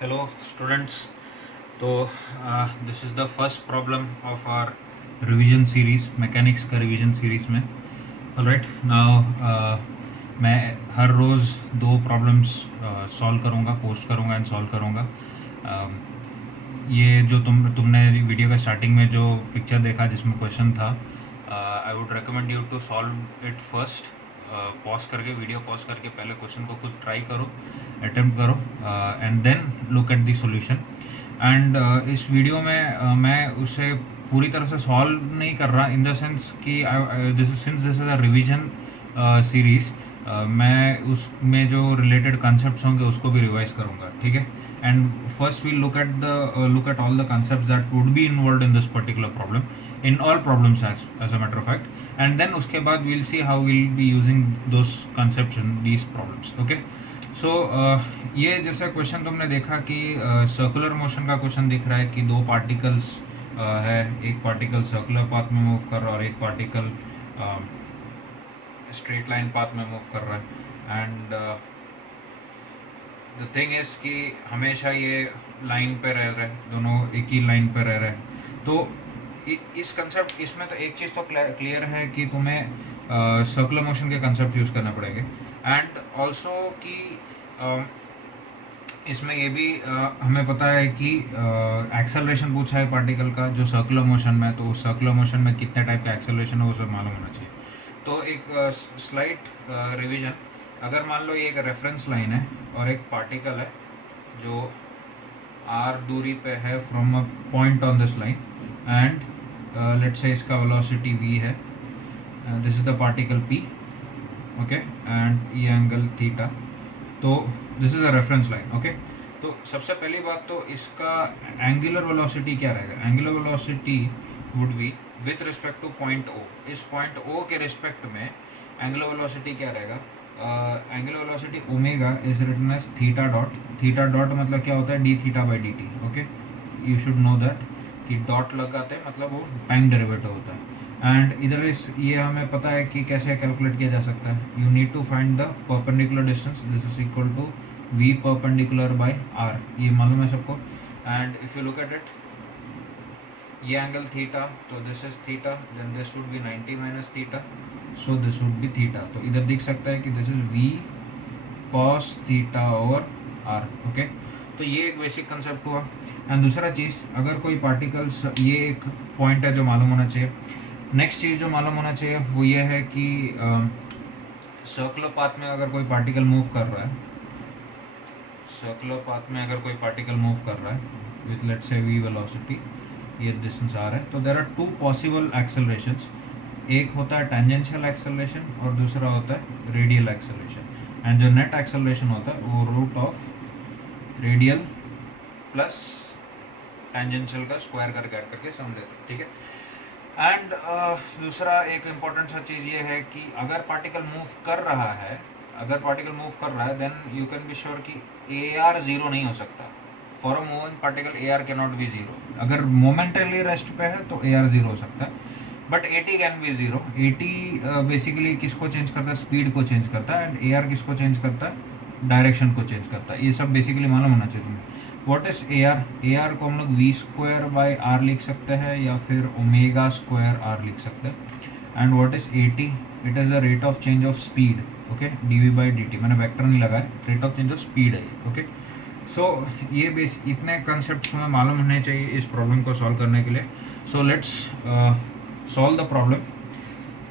Hello students. तो this is the first problem of our revision series, mechanics का revision series में. Alright, now मैं हर रोज़ दो प्रॉब्लम्स सॉल्व करूँगा, पोस्ट करूँगा एंड सॉल्व करूँगा. ये जो तुमने वीडियो का स्टार्टिंग में जो पिक्चर देखा जिसमें क्वेश्चन था, I would recommend you to solve it first. Pause करके, वीडियो पॉज करके पहले क्वेश्चन को खुद ट्राई करो, अटेम्प्ट करो, and then look at the solution. And इस वीडियो में मैं उसे पूरी तरह से सॉल्व नहीं कर रहा, इन द सेंस कि since this is a revision series, मैं उसमें जो रिलेटेड कॉन्सेप्ट्स होंगे उसको भी रिवाइज करूँगा, ठीक है. And first we look at all the concepts that would be involve in this particular problem, in all problems as a matter of fact. And then उसके बाद we'll see how will be using those concepts in these problems. Okay, so ये जैसा question तुमने देखा कि circular motion का question दिख रहा है कि दो पार्टिकल्स है, एक पार्टिकल सर्कुलर पाथ में मूव कर रहा है और एक पार्टिकल स्ट्रेट लाइन पाथ में मूव कर रहा है. एंड द थिंग इज़ कि हमेशा ये लाइन पे रह रहे हैं, दोनों एक ही लाइन पे रह रहे हैं. तो इस कंसेप्ट, इसमें तो एक चीज़ तो क्लियर है कि तुम्हें सर्कुलर मोशन के कंसेप्ट यूज़ करने पड़ेंगे. एंड ऑल्सो कि इसमें ये भी हमें पता है कि एक्सेलरेशन पूछा है पार्टिकल का जो सर्कुलर मोशन में, तो उस सर्कुलर मोशन में कितने टाइप का एक्सेलरेशन है वो सब मालूम होना चाहिए. तो एक स्लाइट रिवीजन, अगर मान लो ये एक रेफरेंस लाइन है और एक पार्टिकल है जो r दूरी पे है from a point on this line, and let's say इसका वेलोसिटी v है, this is the particle p, okay, and ये एंगल थीटा. तो this is a reference line. Okay, तो सबसे पहली बात तो इसका एंगुलर वेलोसिटी क्या रहेगा. Angular velocity would be with respect to point O. इस पॉइंट ओ के रिस्पेक्ट में एंगुलर वेलोसिटी क्या रहेगा. Angular velocity omega is written as theta dot. Theta dot मतलब क्या होता है, d theta by d t. Okay, you should know that कि डॉट लगाते हैं मतलब वो टाइम डेरिवेटिव होता है. एंड इधर इस ये हमें पता है कि कैसे कैलकुलेट किया जा सकता है. You need to find the perpendicular distance, this is equal to v perpendicular by r, ये मालूम है सबको. And if you look at it, ये एंगल थीटा, तो this is theta, then this would be 90 minus theta, so this would be theta. तो इधर दिख सकता है कि this is v cos theta over r. Okay, तो ये एक बेसिक कंसेप्ट हुआ. एंड दूसरा चीज़, अगर कोई पार्टिकल्स, ये एक पॉइंट है जो मालूम होना चाहिए. नेक्स्ट चीज़ जो मालूम होना चाहिए वो ये है कि सर्कुलर पाथ में अगर कोई पार्टिकल मूव कर रहा है, सर्कुलर पाथ में अगर कोई पार्टिकल मूव कर रहा है with let's say v velocity, ये डिस्टेंस आ रहा है, तो there are two possible accelerations. एक होता है टेंजेंशियल एक्सेलरेशन और दूसरा होता है रेडियल एक्सेलरेशन. एंड जो नेट एक्सेलरेशन होता है वो root of radial plus tangential का स्क्वायर करके ऐड करके सम देते हैं, ठीक है. एंड दूसरा एक इम्पॉर्टेंट सा चीज़ ये है कि अगर पार्टिकल मूव कर रहा है, then you can be sure कि ए आर ज़ीरो नहीं हो सकता. For a moving particle a r can not be zero. अगर मोमेंटली रेस्ट पे है तो ए आर ज़ीरो हो सकता है, but a t can be zero. A t basically किसको चेंज करता है, स्पीड को चेंज करता है. एंड ए आर किसको चेंज करता है, डायरेक्शन को चेंज करता है. ये सब बेसिकली मालूम होना चाहिए तुम्हें. What is A R. A R को हम लोग वी स्क्वायर बाई आर लिख सकते हैं या फिर ओमेगा स्क्वायर आर लिख सकते हैं. And what is a t, it is the rate of change of speed. Okay, d v by d t, मैंने वेक्टर नहीं लगाया, rate of change of speed है ये. ओके, सो ये बेस इतने कंसेप्ट हमें मालूम होने चाहिए इस प्रॉब्लम को सॉल्व करने के लिए. सो लेट्स सॉल्व द प्रॉब्लम.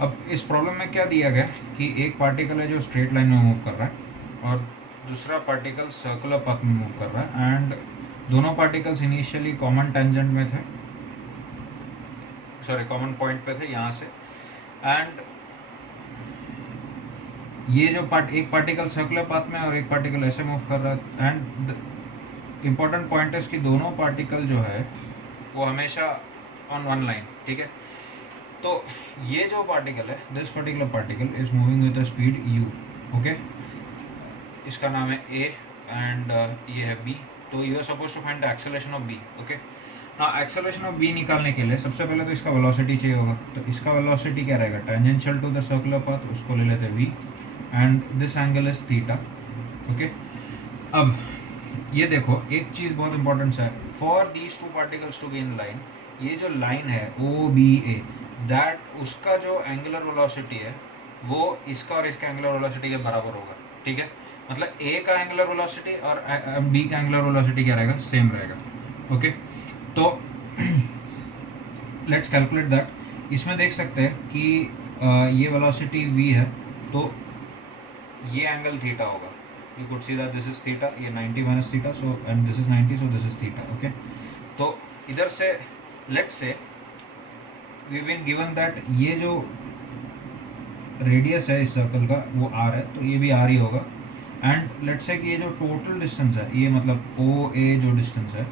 अब इस प्रॉब्लम में क्या दिया गया कि एक पार्टिकल है जो स्ट्रेट लाइन में मूव कर रहा है और दूसरा पार्टिकल सर्कुलर पाथ में मूव कर रहा है. एंड दोनों पार्टिकल्स इनिशियली कॉमन टेंजेंट में थे, सॉरी कॉमन पॉइंट पे थे यहाँ से. एंड ये जो एक पार्टिकल सर्कुलर पाथ में और एक पार्टिकल ऐसे मूव कर रहा है. एंड इम्पॉर्टेंट पॉइंट है कि दोनों पार्टिकल जो है वो हमेशा ऑन वन लाइन, ठीक है. तो ये जो पार्टिकल है, this particular particle is moving with the speed u. Okay, इसका नाम है a एंड ये है b. तो you are suppose to find the acceleration of b. Okay, now acceleration of b निकालने के लिए सबसे पहले तो इसका वेलोसिटी चाहिए होगा. तो इसका वेलोसिटी क्या रहेगा, tangential to the circular path, उसको ले लेते हैं v, and this angle is theta. Okay, अब ये देखो एक चीज़ बहुत इंपॉर्टेंट है, for these two particles to be in line, ये जो लाइन है ओ बी ए, दैट उसका जो एंगुलर वेलोसिटी है वो इसका और इसका एंगुलर वेलोसिटी के बराबर होगा, ठीक है। मतलब ए का एंगुलर वेलोसिटी और बी का एंगुलर वेलोसिटी क्या रहेगा, सेम रहेगा, ओके। तो लेट्स कैलकुलेट दैट। इसमें देख सकते हैं कि ये वेलोसिटी v है, तो ये एंगल थीटा होगा। You could see that this is theta, ये 90 minus theta, so and this is 90, so this is theta, okay. तो इधर से let's say we been given that ये जो रेडियस है इस सर्कल का वो r है, तो ये भी r ही होगा। एंड लेट्स से कि ये जो टोटल डिस्टेंस है, ये मतलब ओ ए जो डिस्टेंस है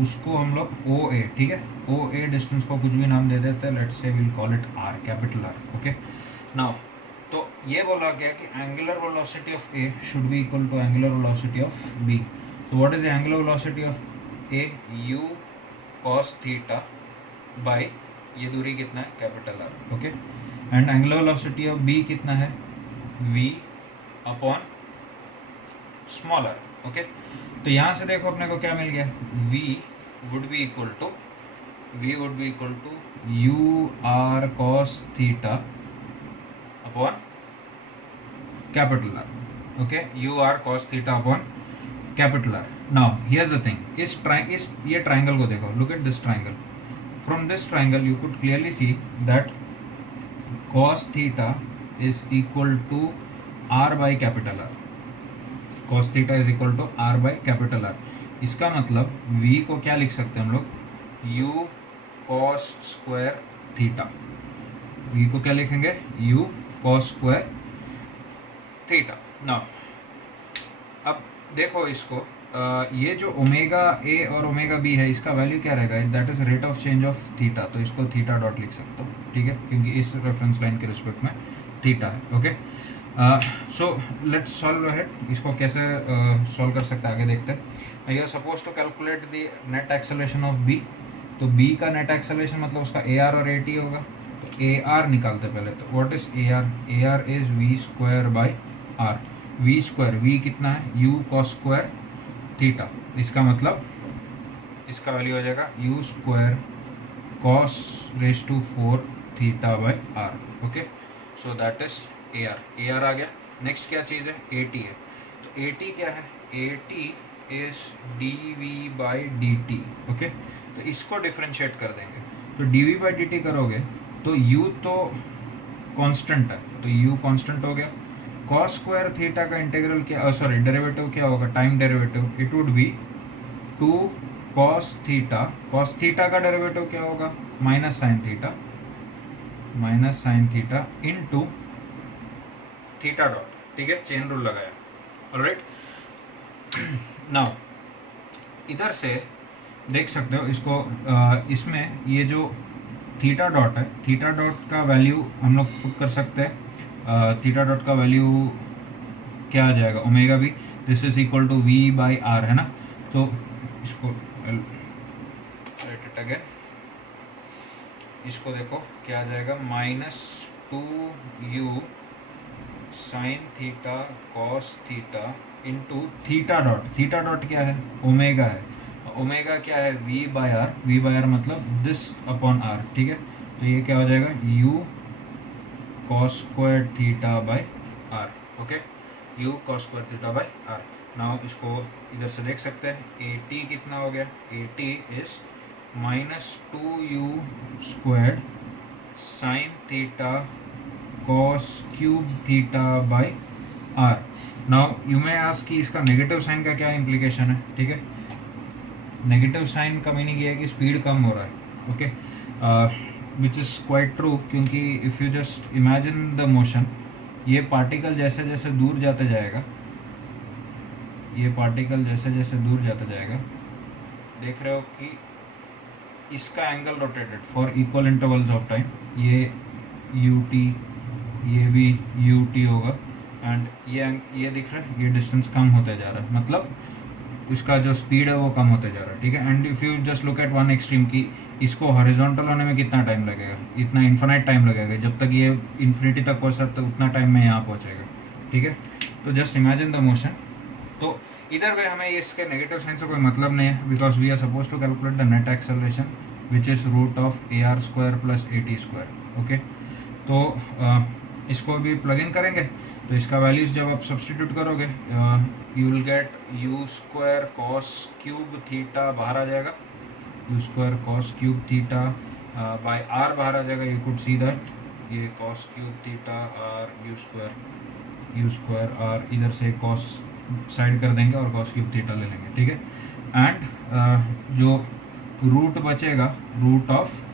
उसको हम लोग ओ ए, ठीक है, ओ ए डिस्टेंस को कुछ भी नाम दे देते हैं, let's say we'll call it R, capital R, okay. Now तो ये बोला गया कि angular velocity of A should be equal to angular velocity of B. तो what is the angular velocity of A, u cos theta by ये दूरी कितना है, capital R, okay. And angular velocity of B कितना है, v upon small r, okay. तो यहाँ से देखो अपने को क्या मिल गया, v would be equal to u r cos theta upon capital R, okay, u r cos theta upon capital R. Now here's the thing, इस ये ट्राइंगल को देखो, look at this triangle. From this triangle you could clearly see that cos theta is equal to r by capital R. cos theta is equal to r by capital R. इसका मतलब v को क्या लिख सकते हैं हम लोग, u cos square theta। v को क्या लिखेंगे, u cos square theta। Now अब देखो इसको, ये जो ओमेगा ए और ओमेगा बी है इसका वैल्यू क्या रहेगा, that is rate of change of theta. तो इसको थीटा डॉट लिख सकता हूँ, ठीक है, क्योंकि इस रेफरेंस लाइन के रिस्पेक्ट में थीटा है, okay. So let's solve ahead. इसको कैसे सॉल्व कर सकते हैं आगे देखते हैं। You are suppose to calculate the net acceleration of B. तो बी का नेट एक्सेलरेशन मतलब उसका ए आर और ए टी होगा। तो ए आर निकालते पहले। तो what is A R, A r is v square by r. V square, v कितना है, यू कॉस स्क्वायर थीटा। इसका मतलब इसका वैल्यू हो जाएगा u square cos raise to 4 theta by R, okay. So that is A R, A R आ गया। Next क्या चीज़ है, ए टी है। तो ए टी क्या है, a t is d v by d t, okay. तो इसको डिफ्रेंशिएट कर देंगे। तो d v by d t करोगे तो u तो कांस्टेंट है, तो u कांस्टेंट हो गया। कॉस स्क्वायर थीटा का इंटीग्रल क्या, सॉरी डेरिवेटिव क्या होगा, time derivative, it would be 2 cos theta. Cos theta का डेरिवेटिव क्या होगा, minus sine theta into theta dot, ठीक है, चेन रूल लगाया, ऑलराइट। नाउ इधर से देख सकते हो इसको, इसमें ये जो थीटा डॉट है, थीटा डॉट का वैल्यू हम लोग पुट कर सकते हैं। थीटा डॉट का वैल्यू क्या आ जाएगा, omega b, this is equal to v by r, है ना। तो इसको राइट इट अगेन, इसको देखो क्या आ जाएगा, -2u sine theta cos theta into theta dot. Theta dot क्या है, ओमेगा है। ओमेगा क्या है, v by r. v by r मतलब दिस अपॉन आर, ठीक है। तो ये क्या हो जाएगा, u cos square theta by r, okay, u cos square theta by r. Now इसको इधर से देख सकते हैं, ए टी कितना हो गया, a t is -2u square sine theta cos cube theta by r. Now you may ask कि इसका नेगेटिव साइन का क्या इम्प्लीकेशन है, ठीक है। नेगेटिव साइन का मीनिंग ये है कि स्पीड कम हो रहा है, okay, which is quite true, क्योंकि if you just imagine the motion, ये पार्टिकल जैसे जैसे दूर जाते जाएगा, ये पार्टिकल जैसे जैसे दूर जाता जाएगा, देख रहे हो कि इसका angle rotated for equal intervals of time, ये यू टी, ये भी यू टी होगा, एंड ये दिख रहा है, ये डिस्टेंस कम होते जा रहा है, मतलब इसका जो स्पीड है वो कम होते जा रहा है, ठीक है। And if you just look at one extreme की इसको हॉरिजॉन्टल होने में कितना टाइम लगेगा, इतना इन्फिनाइट टाइम लगेगा, जब तक ये इन्फिनिटी तक पहुँच सकता है उतना टाइम में यहाँ पहुँचेगा, ठीक है। तो जस्ट इमेजिन द मोशन। तो इधर वे हमें इसके नेगेटिव साइन से कोई मतलब नहीं है, because we are suppose to calculate the net acceleration which is root of a r square plus a t square. Okay, तो इसको भी प्लग इन करेंगे, तो इसका वैल्यूज जब आप सब्सटीट्यूट करोगे you will get u square cos cube theta बाहर आ जाएगा, u square cos cube theta by r बाहर आ जाएगा। यू कुड सी दैट ये cos cube theta r u square r, इधर से कॉस साइड कर देंगे और कॉस क्यूब थीटा ले लेंगे, ठीक है। एंड जो रूट बचेगा, रूट ऑफ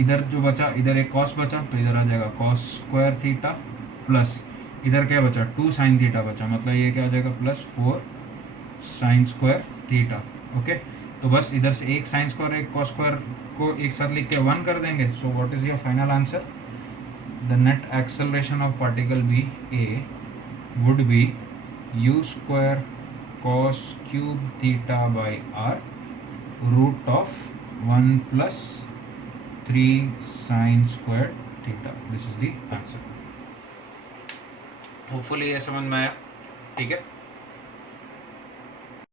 इधर जो बचा, इधर एक कॉस बचा तो इधर आ जाएगा कॉस स्क्वायर थीटा प्लस इधर क्या बचा 2 साइन थीटा बचा, मतलब ये क्या आ जाएगा plus 4 sine square theta. Okay, तो बस इधर से एक साइन स्क्वायर एक कॉस स्क्वायर को एक साथ लिख के 1 कर देंगे। So what is your final answer? The net acceleration of particle B a would be u square cos cube theta by r root of 1 plus 3 sin squared theta. This is the answer. Hopefully ये समझ में आया, ठीक है।